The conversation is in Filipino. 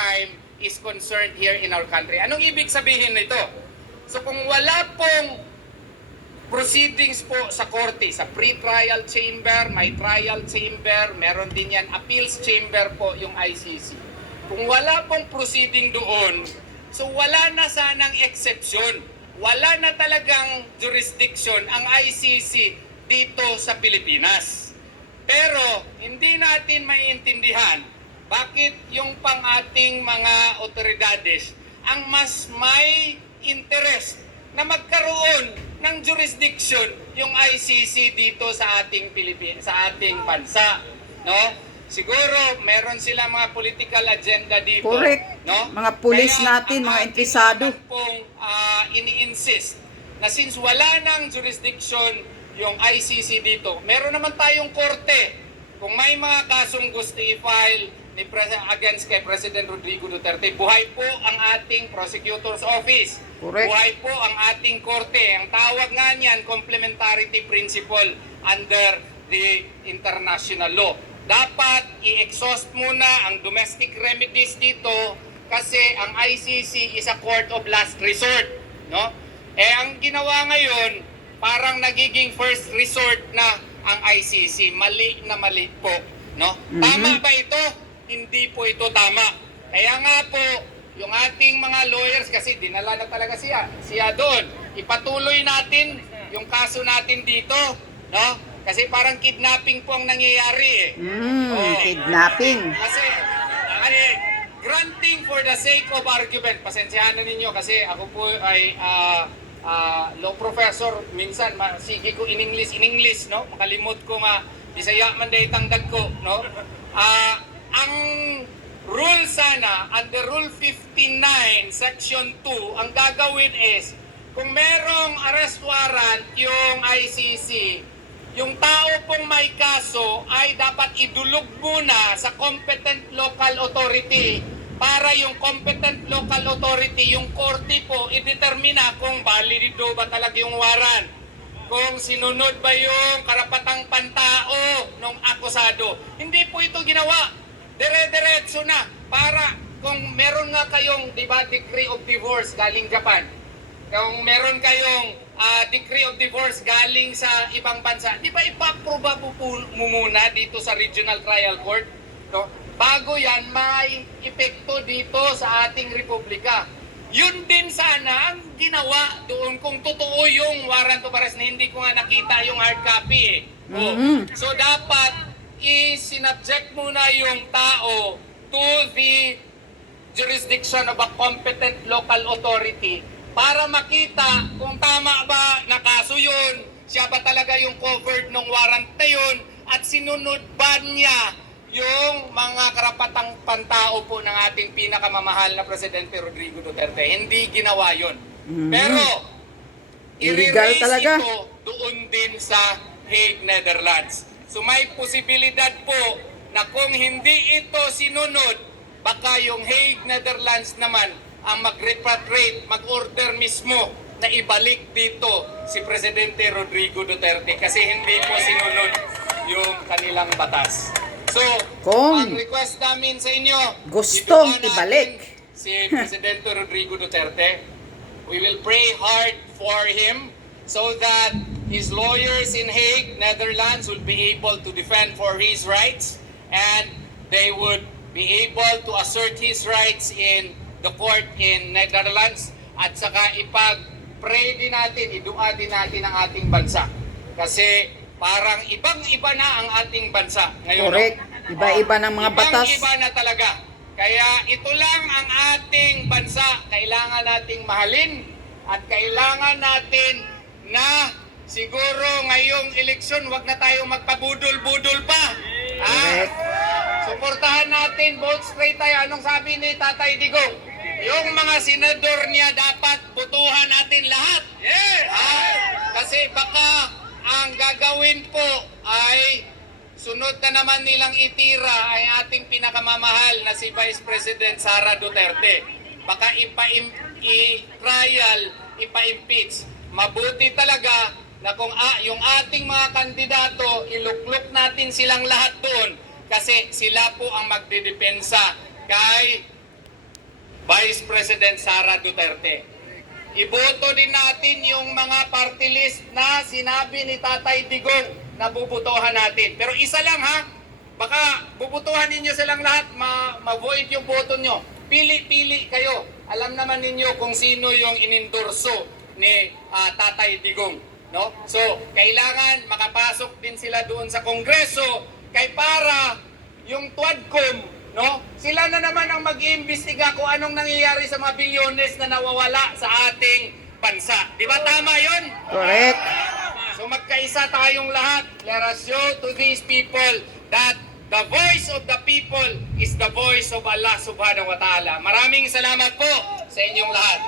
crime is concerned here in our country. Anong ibig sabihin nito? So kung wala pong proceedings po sa korte, sa pre-trial chamber, may trial chamber, meron din yan appeals chamber po yung ICC. Kung wala pong proceeding doon, so wala na sanang exception. Wala na talagang jurisdiction ang ICC dito sa Pilipinas. Pero hindi natin maiintindihan bakit yung pang ating mga otoridades ang mas may interest na magkaroon ng jurisdiction yung ICC dito sa ating sa ating bansa, no? Siguro meron sila mga political agenda dito. Correct. No? Mga pulis Kaya, natin, mga interesado. Pong ini-insist na since wala nang jurisdiction yung ICC dito, meron naman tayong korte. Kung may mga kasong gusto i-file against kay President Rodrigo Duterte, buhay po ang ating prosecutor's office. Correct. Buhay po ang ating korte. Ang tawag nga niyan, complementarity principle under the international law. Dapat i-exhaust muna ang domestic remedies dito kasi ang ICC is a court of last resort, no? Ang ginawa ngayon, parang nagiging first resort na ang ICC. Mali na mali po, no? Tama ba ito? Hindi po ito tama. Kaya nga po, yung ating mga lawyers, kasi dinala na talaga siya doon. Ipatuloy natin yung kaso natin dito, no? Kasi parang kidnapping po ang nangyayari Kidnapping. Kasi, granting for the sake of argument, pasensyahan na ninyo kasi ako po ay law professor, minsan sige ko in English, no? Makalimot ko Bisaya man day tangdag ko, no? Ang rule sana, under Rule 59, Section 2, ang gagawin is, kung merong arrest warrant yung ICC, yung tao pong may kaso ay dapat idulog muna sa competent local authority para yung competent local authority, yung korte po, idetermina kung valido ba talaga yung warrant. Kung sinunod ba yung karapatang pantao ng akusado. Hindi po ito ginawa. Dire-diretso na para kung meron nga kayong, di ba, decree of divorce galing Japan. Kung meron kayong decree of divorce galing sa ibang bansa, di ba ipaproba mo muna dito sa Regional Trial Court? No? Bago yan, may epekto dito sa ating republika. Yun din sana ang ginawa doon kung totoo yung warrant of arrest na hindi ko nga nakita yung hard copy So dapat isinabject muna yung tao to the jurisdiction of a competent local authority para makita kung tama ba na kaso yun, siya ba talaga yung covered ng warrant na yun, at sinunod ba niya yung mga karapatang pantao po ng ating pinakamamahal na Presidente Rodrigo Duterte. Hindi ginawa yun. Pero, illegal talaga ito doon din sa Hague, Netherlands. So may posibilidad po na kung hindi ito sinunod, baka yung Hague, Netherlands naman ang mag-repatriate, mag-order mismo na ibalik dito si Presidente Rodrigo Duterte kasi hindi po sinunod yung kanilang batas. So, ang request namin sa inyo, gustong ibalik si Presidente Rodrigo Duterte. We will pray hard for him so that his lawyers in Hague, Netherlands will be able to defend for his rights and they would be able to assert his rights in the court in Netherlands at saka ipag-pray din natin, idua din natin ang ating bansa. Kasi parang ibang-iba na ang ating bansa ngayon. Correct. Iba-iba ng mga batas. Ibang-iba na talaga. Kaya ito lang ang ating bansa. Kailangan nating mahalin at kailangan natin na siguro ngayong eleksyon wag na tayo magpabudol-budol pa. Suportahan natin, vote straight tayo. Anong sabi ni Tatay Digong? Yung mga senador niya dapat butuhan natin lahat. Kasi baka ang gagawin po ay sunod na naman nilang itira ay ating pinakamamahal na si Vice President Sara Duterte. Baka i-trial, ipa-impeach. Mabuti talaga na kung yung ating mga kandidato, iluklok natin silang lahat doon kasi sila po ang magdedepensa kay Vice President Sara Duterte. Iboto din natin yung mga party list na sinabi ni Tatay Digong na bubutuhan natin. Pero isa lang ha, baka bubutuhan ninyo silang lahat, ma-void yung boto nyo. Pili-pili kayo. Alam naman ninyo kung sino yung inendorso ni Tatay Digong. No? So, kailangan makapasok din sila doon sa Kongreso kay para yung TWADCOM, no? Sila na naman ang mag-iimbestiga kung anong nangyayari sa mga bilyones na nawawala sa ating bansa. Di ba tama yun? Correct. So magkaisa tayong lahat. Let us show to these people that the voice of the people is the voice of Allah subhanahu wa ta'ala. Maraming salamat po sa inyong lahat.